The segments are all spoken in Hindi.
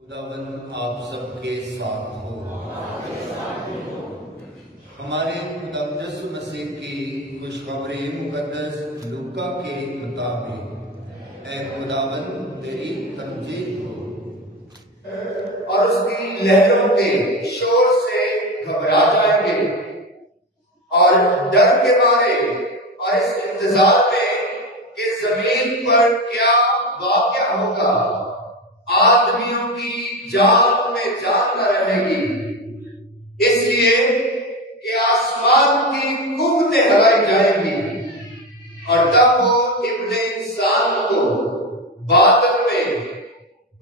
खुदावंद आप सबके साथ हो। हमारे खुदावंद यीशु मसीह की खुशखबरी मुकद्दस लूका के मुताबिक ऐ खुदावंद तेरी तमजीद हो और उसकी लहरों के शोर से घबरा जाएंगे और डर के मारे और इस इंतजार में कि जमीन पर क्या वाक़या होगा। आदमियों की जान में जान न रहेगी, इसलिए कि आसमान की कुव्वतें हिलाई जाएंगी और तब वो इब्ने इंसान को बादल में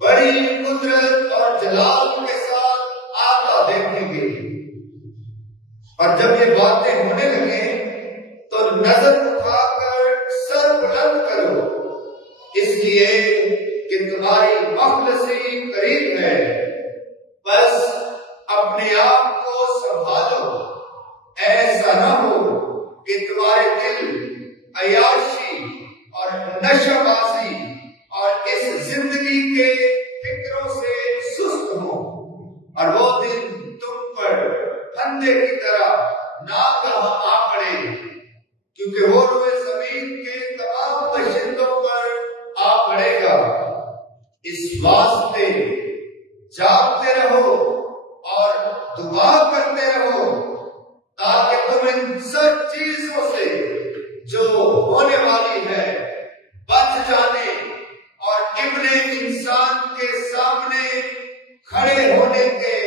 बड़ी कुदरत और जलाल के साथ आता देखेंगे। और जब ये बातें होने लगे तो नजर उठाकर सर बुलंद करो, इसलिए कि तुम्हारी मखलसी करीब है। बस अपने आप को संभालो, ऐसा न हो कि तुम्हारे दिल अयाशी और नशाबाजी और इस जिंदगी के फिक्रों से सुस्त हो और वो दिन तुम पर फंदे की तरह नागाह आ पड़े, क्योंकि वो रोए जमीन के तमाम बशिंदों पर आ पड़ेगा। इस वास्ते जागते रहो और दुआ करते रहो, ताकि तुम इन सब चीजों से जो होने वाली है बच जाने और इब्ने इंसान के सामने खड़े होने के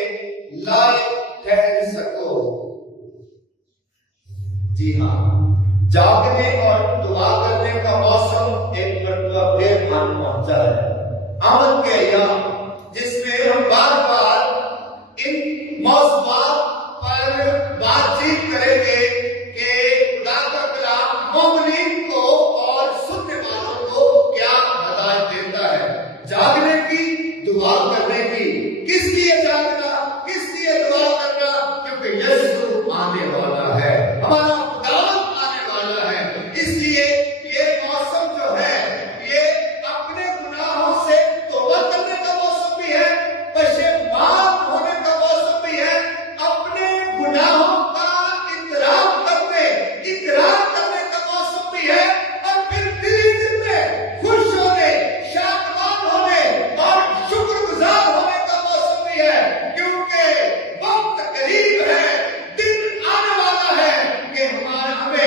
लायक ठहर सको। जी हाँ, जागने और दुआ करने का मौसम एक मरतबा फिर मान पहुंचा है। आमद के अय्याम, जिसमें हम बार बार इन मौसमात पर बातचीत करेंगे कि खुदा का कलाम मोमिनीन को और सुनने वालों को क्या हदायत देता है। जागने की, दुआ करने की। किस लिए जागना, किस लिए दुआ करना? क्योंकि यीशु आने वाला है, हमारा खुदा आने वाला है। इसलिए ये मौसम जो है ये अपने गुनाहों से तौबा करने का मौसम भी है, पश्चाताप होने का मौसम भी है, अपने गुनाहों का इकरार करने का मौसम भी है, और फिर दिल में खुश होने, शादमान होने और शुक्रगुजार होने का मौसम भी है। क्योंकि वक्त करीब है, दिन आने वाला है कि हमारे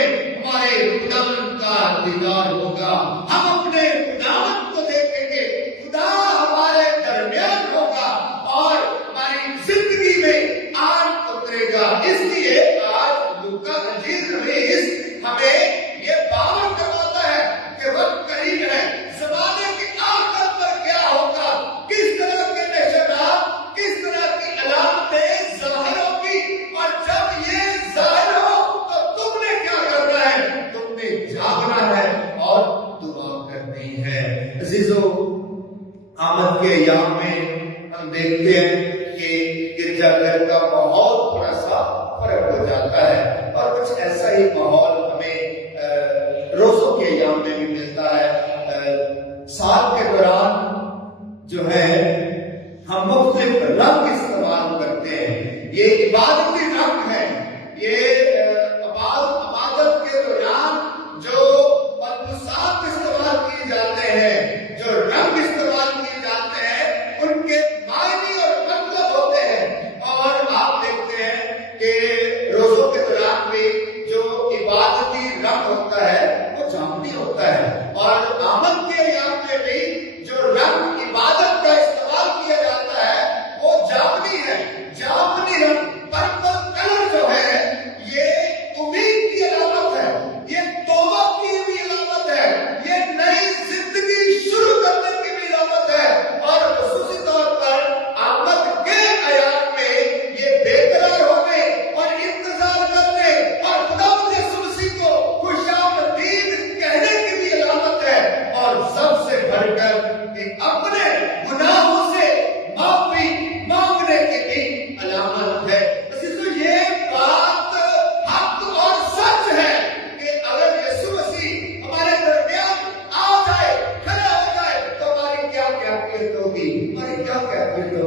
खुदावंद का दीदार होगा। हम अपने खुदावंद को देखेंगे, खुदा हमारे दरमियान होगा और हमारी जिंदगी में आग उतरेगा। इसलिए आज लूका अजीज रईस हमें ये बावर करवाता है कि वक्त करीब है, ज़माने की आखिर पर क्या होगा, किस तरह के नशरात, किस तरह की अलामतें ज़ाहिर होगी, और जब ये ज़ाहिर हो तो तुमने क्या करना है? तुमने जागना है और दुआ करनी है। अजीजों, आमद के अय्याम में हम देखते हैं कि गिरजाघर का माहौल थोड़ा सा फर्क हो जाता है, और कुछ ऐसा ही माहौल हमें रोज़ों के अय्याम में भी मिलता है। साल के दौरान जो है हम मुख्तलिफ रंग इस्तेमाल करते हैं। ये इबादती रंग है। ये इबादत के दौरान जो मलबूसात इस्तेमाल किए जाते हैं, जो रंग इस्तेमाल किए जाते हैं, उनके मायने और मतलब होते हैं। और आप देखते हैं कि रोज़ों के दौरान भी जो इबादती रंग होता है वो जामुनी होता है, और आमद के अय्याम में भी जो रंग इबादत का इस्तेमाल किया जाता है वो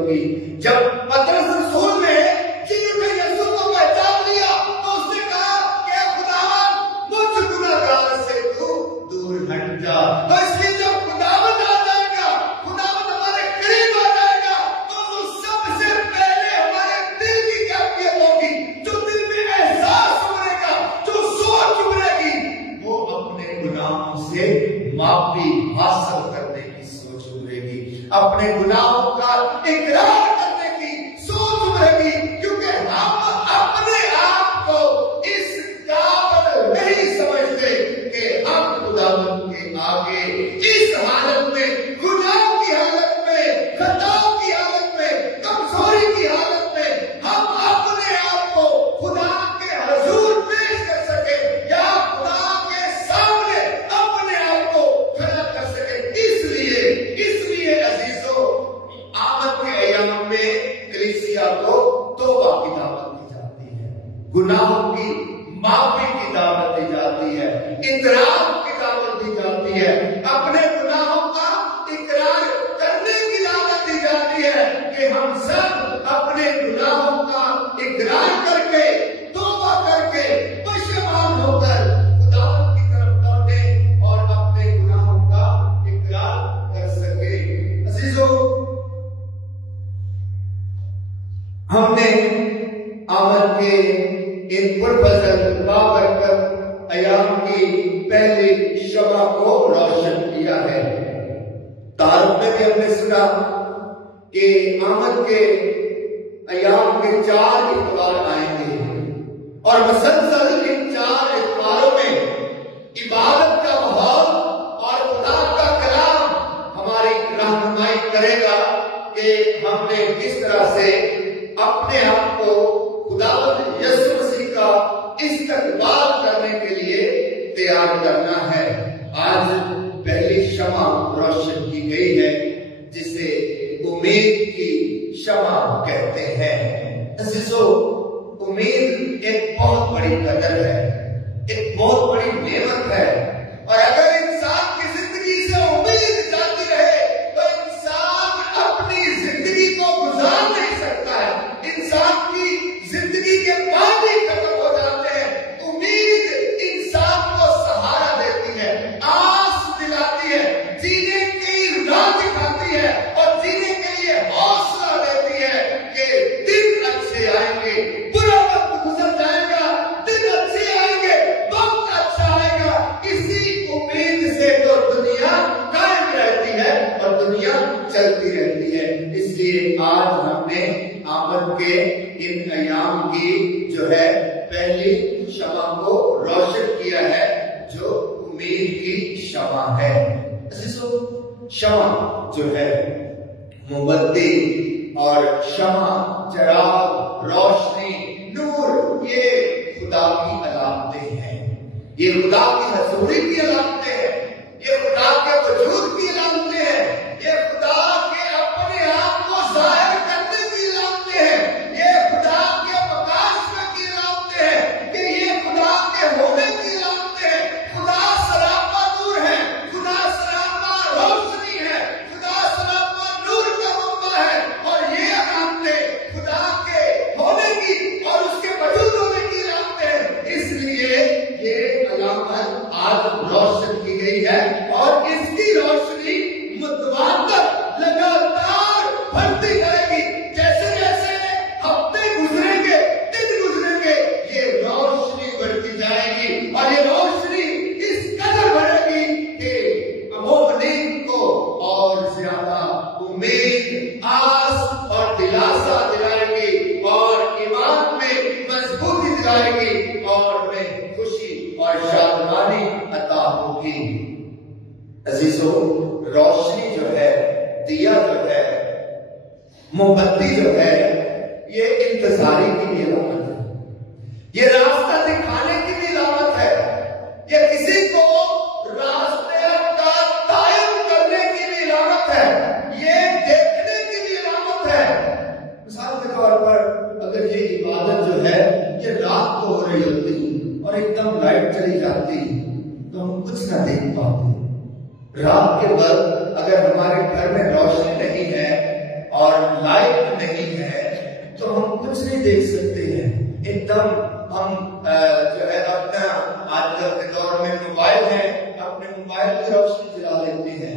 होगी। जब पतरस रसूल ने यीशु को पहचान लिया तो उसने कहा कि खुदावन मुझ गुनहगार से तू दूर हट जा। तो इसलिए जब खुदावन आ जाएगा, खुदावन हमारे करीब आ जाएगा, तो सबसे पहले हमारे दिल की कैफियत होगी, जो दिल में एहसास उभरेगा, जो सोच उभरेगी, वो अपने गुनाहों से माफी हासिल करने की सोच उभरेगी, अपने गुनाहों का इकरार करने की सोच उभरेगी, क्योंकि हम अपने आप को इस काबिल नहीं समझते कि हम खुदावंद के आगे इस हालत में, गुनाह की हालत में, खता की हालत में, कमजोरी की हालत में हम अपने आप को खुदा के हुजूर पेश कर सके या खुदा के सामने अपने आप को खड़ा कर सके। इसलिए अजीजों, आमद के अय्याम में कलीसिया को तौबा की दावत दी जाती है, गुनाहों की माफी की दावत दी जाती है, इतराफ की दावत दी जाती है, अपने गुनाहों का इकरार करने की दावत दी जाती है कि हम सब अपने गुनाहों का इकरार करके, तौबा करके, पश्चाताप होकर खुदा की तरफ लौटे और अपने गुनाहों का इकरार कर सके। अजीजों, हमने आमद के इन पुरफज़ल बाबरकत अय्याम की पहली शबा को रोशन किया है। तारुफ में भी हमने सुना कि आमद के अय्याम के 4 इतवार आएंगे और मुसलसल इन 4 इतवारों में इबादत का माहौल और खुदा का कलाम हमारी रहनुमाई करेगा कि हमने किस तरह से अपने आप को खुदावंद यीशु मसीह का इस्तकबाल करने के लिए तैयार करना है। आज पहली शमा रोशन की गई है, जिसे उम्मीद की शमा कहते हैं। अजीजों, उम्मीद एक बहुत बड़ी कदर है, एक बहुत बड़ी नेमत है, और अगर इंसान की जिंदगी से उम्मीद जाती रहे तो इंसान अपनी जिंदगी को गुजार नहीं सकता है। इंसान की जिंदगी के पानी खत्म हो जाते हैं। उम्मीद इंसान को सहारा देती है, आस दिलाती है, जीने की राह दिखाती है और जीने के लिए हौसला देती है कि दिन अच्छे आएंगे, बुरा वक्त गुजर जाएगा, दिन अच्छे आएंगे, वक्त अच्छा आएगा। इसी उम्मीद से तो दुनिया कायम रहती है और दुनिया चलती रहती है। इसलिए आज हमने आमद के इन अय्याम की जो है पहली शमा को रोशन किया है, जो उम्मीद की शमा है। शमा जो है मोमबत्ती और शमा, चिराग, रोशनी, नूर, ये खुदा की अलामतें हैं, ये खुदा की हजूरी की अलामतें हैं, ये खुदा के वजूद की अलामतें हैं, ये खुदा के अपने आप को जाहिर करने की अलामतें हैं, ये खुदा के प्रकाश की अलामतें हैं, कि ये खुदा के होने की अलामतें हैं। खुदा सरापा नूर है, खुदा सरापा रोशनी है, खुदा सरापा नूर का मौका है, और ये अलामतें खुदा के होने की और उसके वजूद होने की अलामतें हैं। इसलिए ये अलामत आज रोशन की गई है और इसकी रोशनी मुतवातर लगातार बढ़ती जाएगी। जैसे जैसे हफ्ते गुजरेंगे, दिन गुजरेंगे, ये रोशनी बढ़ती जाएगी और ये रोशनी इस कदर बढ़ेगी कि मोमिन को और ज्यादा उम्मीद, आस और दिलासा दिलाएगी और ईमान में मजबूती दिलाएगी और उन्हें खुशी और शादमानी अता होगी। अजीजों, रोशनी जो है, दिया जो है, मोमबत्ती जो है, ये इंतजारी की भी अलामत है, ये रास्ता दिखाने की भी अलामत है, ये किसी को रास्ते का तायन करने की भी अलामत है, ये देखने की भी अलामत है। मिसाल के तौर पर अगर ये इबादत जो है ये रात को हो रही होती और एकदम लाइट चली जाती तो हम कुछ ना देख पाते। रात के वक्त अगर हमारे घर में रोशनी नहीं है और लाइट नहीं है तो हम कुछ नहीं देख सकते हैं। एकदम हम जो है अपना आजकल के दौर में मोबाइल है, अपने मोबाइल की रोशनी जला लेते हैं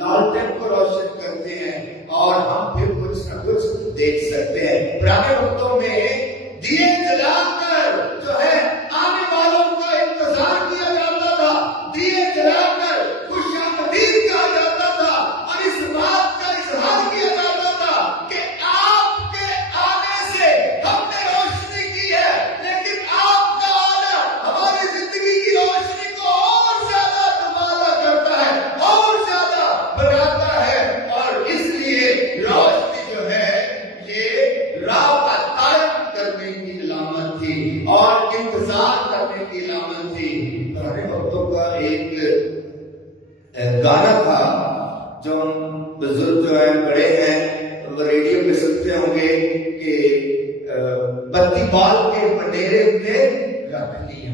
लालटेन को रोशन करते हैं और हम फिर कुछ न कुछ देख सकते हैं। पुराने वक्तों में दिए जलाकर जो है आने वालों का इंतजार किया जाता था, दिए जलाकर खुशामदीद कहा जाता था और इस बात का इजहार किया जाता था कि आपके आने से हमने रोशनी की है, लेकिन आपका आना हमारी जिंदगी की रोशनी को और ज्यादा धमाला करता है, और ज्यादा बढ़ाता है। और इसलिए रोशनी जो है ये राह का तायन करने की अलामत थी और इंतजार करने की अलामत थी। पुराने वक्तों का एक गाना था जो बुजुर्ग जो है बड़े हैं वो रेडियो पे सुनते होंगे कि बत्ती बाल के बनेरे पे रख लिया,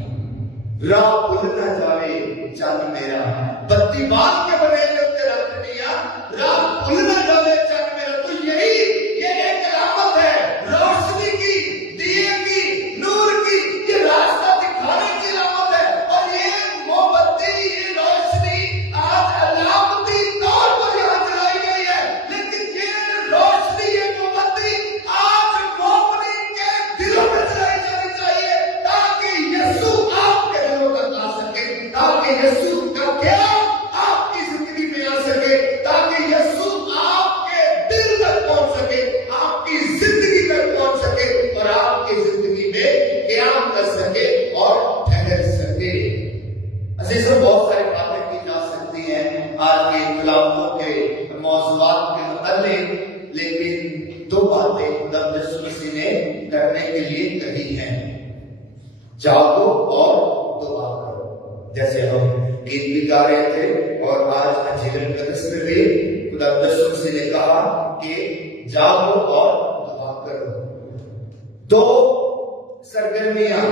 राह भूल न जावे चंद मेरा। बत्ती बाल के बनेरे पे रख लिया, राह भूल न जावे चंद मेरा। तो यही ये एक अलामत है रोशनी की, दिए की, नूर की, ये रास्ता दिखाने की अलामत है। और ये मोमबत्ती, ये रोशनी आज अलामती तौर पर यहाँ जलाई गई है, लेकिन ये रोशनी, ये मोमबत्ती आज मोमिन के दिलों में जलाई जानी चाहिए ताकि यीशु आपके दिलों तक आ सके, ताकि यीशु का ज्ञान आपकी जिंदगी में आ सके, ताकि यीशु आपके दिल तक पहुंच सके, आपकी जिंदगी तक पहुंच सके और आपकी जिंदगी में ज्ञान कर सके और ठहर सके। अजीजों, बहुत सारी बातें की जा सकती हैं आज के गुलामों के मौजूदात के मुताबिक, लेकिन दो बातें खुदा यीशु मसीह ने करने के लिए कही हैं, जागो और दुआ करो। जैसे हम गीत भी गा रहे थे और आज अंजील मुक़द्दस में भी खुदा यीशु मसीह ने कहा कि जागो और दुआ करो। दो सरगर्मियां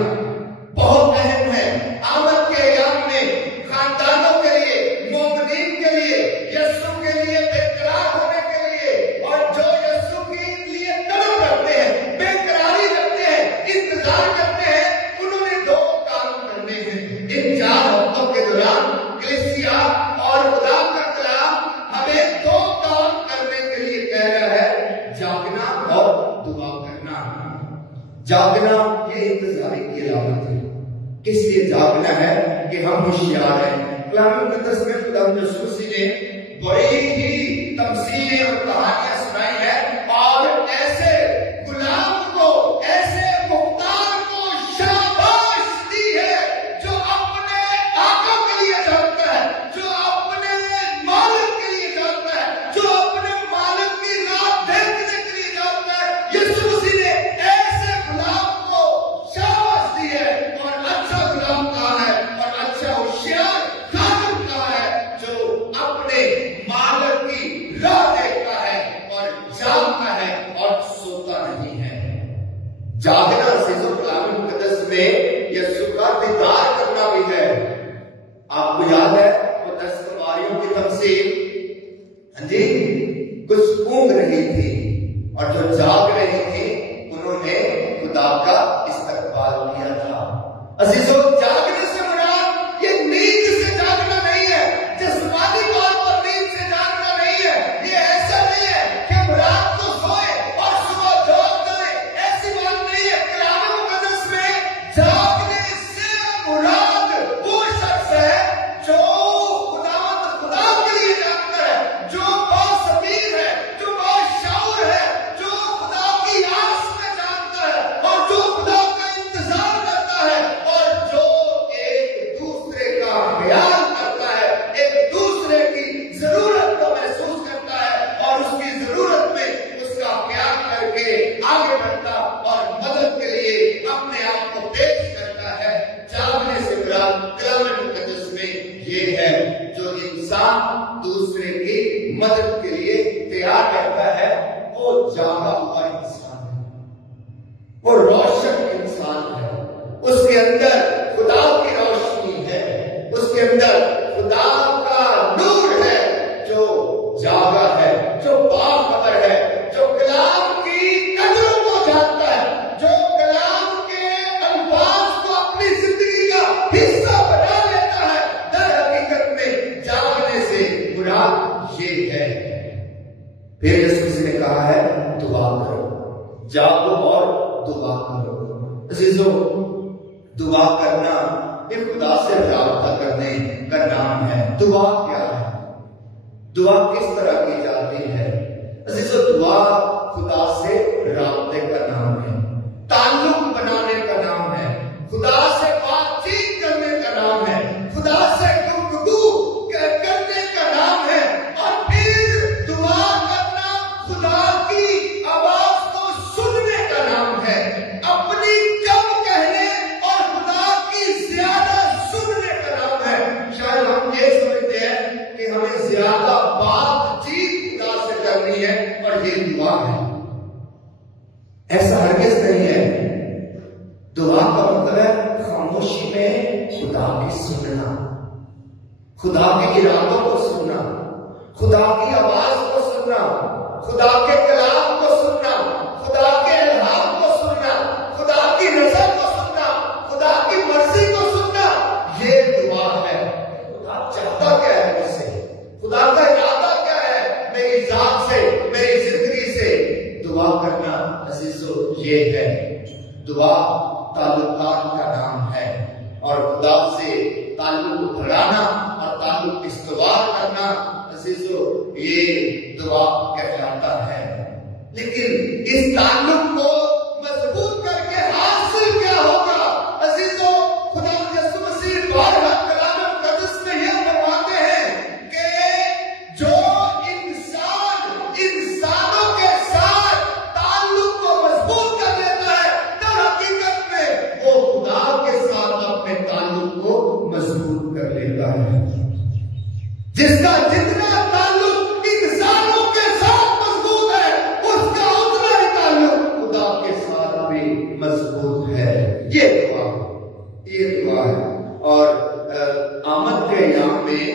बहुत अहम है आमद के अय्याम में, खानदानों के लिए, मोमिनीन के लिए, यीशु के लिए बेकरार होने के लिए, और जो यीशु के लिए कदम रखते हैं, बेकरारी रखते हैं, इंतजार करते हैं, उन्होंने दो काम करने हैं। इन 4 हफ्तों के दौरान कलीसिया और खुदा का कलाम हमें दो काम करने के लिए कह रहा है, जागना और दुआ करना। जागना ये इंतजारी की अलामत है। किस लिए जागना है? कि हम होशियार हैं। कलाम मुक़द्दस में खुदा यीशु मसीह ने बड़ी ही तमसीलें और कहानियां सुनाई है और ऐसे गुलाम को, ऐसे मुख्तार को शाबाश दी है जो अपने आका के लिए जानता है, जो अपने मालिक के लिए जानता है, जो अपने मालिक की राह देखने के लिए जानता है। यीशु मसीह ने ऐसे गुलाम को शाबाश दी है। और अच्छा गुलाम कहाँ है और अच्छा होशियार खादिम कहाँ है? जो अपने मालिक की राह देखता है और जानता है और सोता नहीं है। जागना अज़ीज़ों, कलाम मुक़द्दस में यीशु का दीदार करना भी है। आपको याद है वो 10 कुमारियों की तमसील? हाँ जी, कुछ ऊँघ रही थी और जो जाग रही थी उन्होंने खुदा का इस्तकबाल किया था। अज़ीज़ों, जागने से मुराद ये नींद से जागना नहीं है, जिस्मानी तौर पर नींद से जागना नहीं है। ये ऐसा नहीं है कि हम रात को सोए और सुबह जाग गए, ऐसी बात नहीं है। कलाम मुक़द्दस में जागने से मुराद वो शख्स है जो खुदा के लिए जानता है, जो बासमीर है, जो बाशाऊर है, जो खुदा की आस में जानता है और जो खुदा का इंतजार करता है और जो एक दूसरे का ख्याल करता है, एक दूसरे की जरूरत को महसूस करता है और उसकी जरूरत में उसका ख्याल करके आगे बढ़ता और मदद के लिए अपने आप को पेश करता है। जागने से मुराद कलाम मुक़द्दस में ये है, जो इंसान दूसरे की मदद के लिए तैयार रहता है, वो जागा हुआ इंसान है, वो रोशन इंसान है। उसके अंदर खुदा की रोशनी है, उसके अंदर खुदा का नूर है जो जागा है। फिर यीशु मसीह ने कहा है दुआ करो, जागो और दुआ करो। अजीजों, दुआ करना ये खुदा से राब्ता करने का नाम है। दुआ क्या है? दुआ किस तरह की जाती है? अजीजों, दुआ खुदा से राब्ते का नाम है, ताल्लुक बनाने का नाम है, खुदा से बातचीत करने का नाम है, खुदा से गुफ्तगू करने का नाम है। और फिर दुआ करना खुदा की आवाज को सुनने का नाम है, अपनी कम कहने और खुदा की ज्यादा सुनने का नाम है। शायद हम ये समझते हैं कि हमें ज्यादा बातचीत खुदा से करनी है और ये दुआ है। ऐसा हरगिज़ नहीं है। दुआ का मतलब है खामोशी में खुदा की सुनना, खुदा के इरादों को सुनना, खुदा की आवाज को सुनना, खुदा के कलाम को सुनना, खुदा के इल्हाम को सुनना, खुदा की नजर को सुनना, खुदा की मर्जी को सुनना। ये दुआ है। खुदा चाहता क्या है मुझसे, खुदा का इरादा क्या है मेरी जात से, मेरी जिंदगी से। दुआ करना अजीजों ये है। दुआ ताल्लुकात का नाम है और खुदा से ताल्लुक बढ़ाना और ताल्लुक इस्तवार करना अजीजों ये दुआ कहलाता है। लेकिन इस ताल्लुक को मजबूत करके हासिल क्या होगा? अजीजों, खुदा यीशु मसीह बारहा कलाम मुक़द्दस में यह फरमाते हैं कि जो इंसान इंसानों के साथ ताल्लुक को मजबूत कर लेता है, तो हकीकत में वो खुदा के साथ अपने ताल्लुक को मजबूत कर लेता है। जिसका जितना ताल्लुक इंसानों के साथ मजबूत है, उसका उतना ही ताल्लुक खुदा के साथ भी मजबूत है। ये दुआ है। और आमद के याम में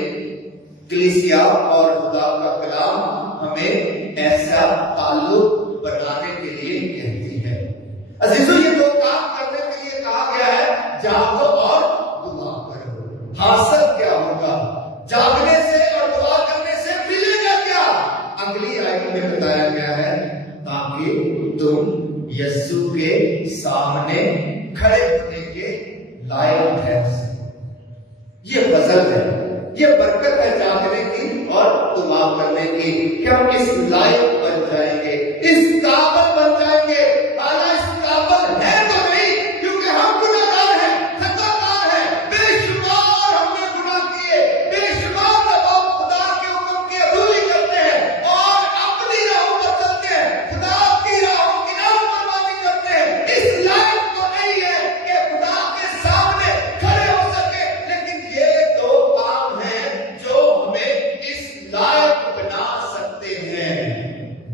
कलीसिया और खुदा का कलाम हमें ऐसा ताल्लुक बनाने के लिए कहती है। अजीजों, ये दो काम करने के लिए कहा गया है, जागो और दुआ करो। हासिल क्या होगा? जागने से और दुआ करने से मिलेगा क्या? अगली आयत में बताया गया है, ताकि तुम यीशु के सामने खड़े होने के लायक ठहर सको। ये फजल है, ये बरकत है जागने की और दुआ करने की कि हम इस लायक बन जाएंगे, इस काबिल बन जाएंगे। हालांकि इस काबिल है तो नहीं, क्योंकि हम गुनाहगार हैं, खताकार हैं, बेशुमार हमने गुनाह किए, बेशुमार दबाव खुदा के हुक्म की अधूरी करते हैं और अपनी राहों पर चलते हैं, खुदा की राहों की नाफरमानी करते हैं। इस लायक तो नहीं है कि खुदा के सामने खड़े हो सके। लेकिन ये दो काम हैं जो हमें इस लायक बना सकते हैं,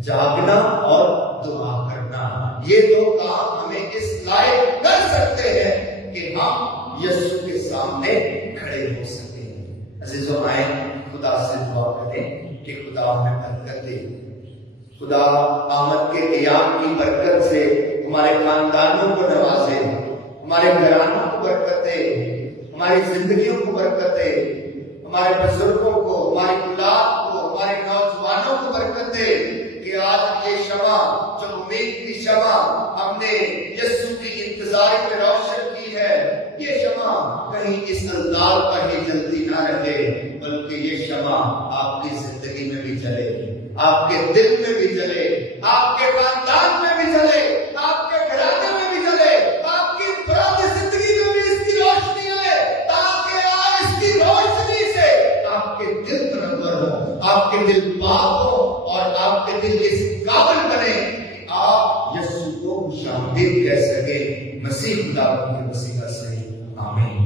जागना और दुआ करना। ये दो काम हमें इस लायक कर सकते हैं कि हम यीशु के सामने खड़े हो सके। अजीजों, आए खुदा से दुआ करें कि खुदा हमें बरकत दे। खुदा आमद के क़याम की बरकत से हमारे खानदानों को नवाजे, हमारे घरानों को बरकत दे, हमारी जिंदगियों को बरकत दे, हमारे बुजुर्गों को, हमारी औलाद को, हमारे नौजवानों को बरकत दे कि आज ये शमा जो उम्मीद की शमा हमने यीशु की इंतजारी में रोशन की है, ये शमा कहीं इस अंदाज पर ही जलती ना रहे, बल्कि ये शमा आपकी जिंदगी में भी जले, आपके दिल में भी जले, आपके खानदान में भी जले, आपके घराने में भी जले, आपकी पुरानी जिंदगी में भी इसकी रोशनी आए, ताकि इसकी रोशनी से आपके दिल मुनव्वर हो, आपके दिल पाक हो और आपके दिल इस काबिल बने कि आप यीशु को खुशामदीद कह सके। मसीह खुदा की वसीला से आमीन।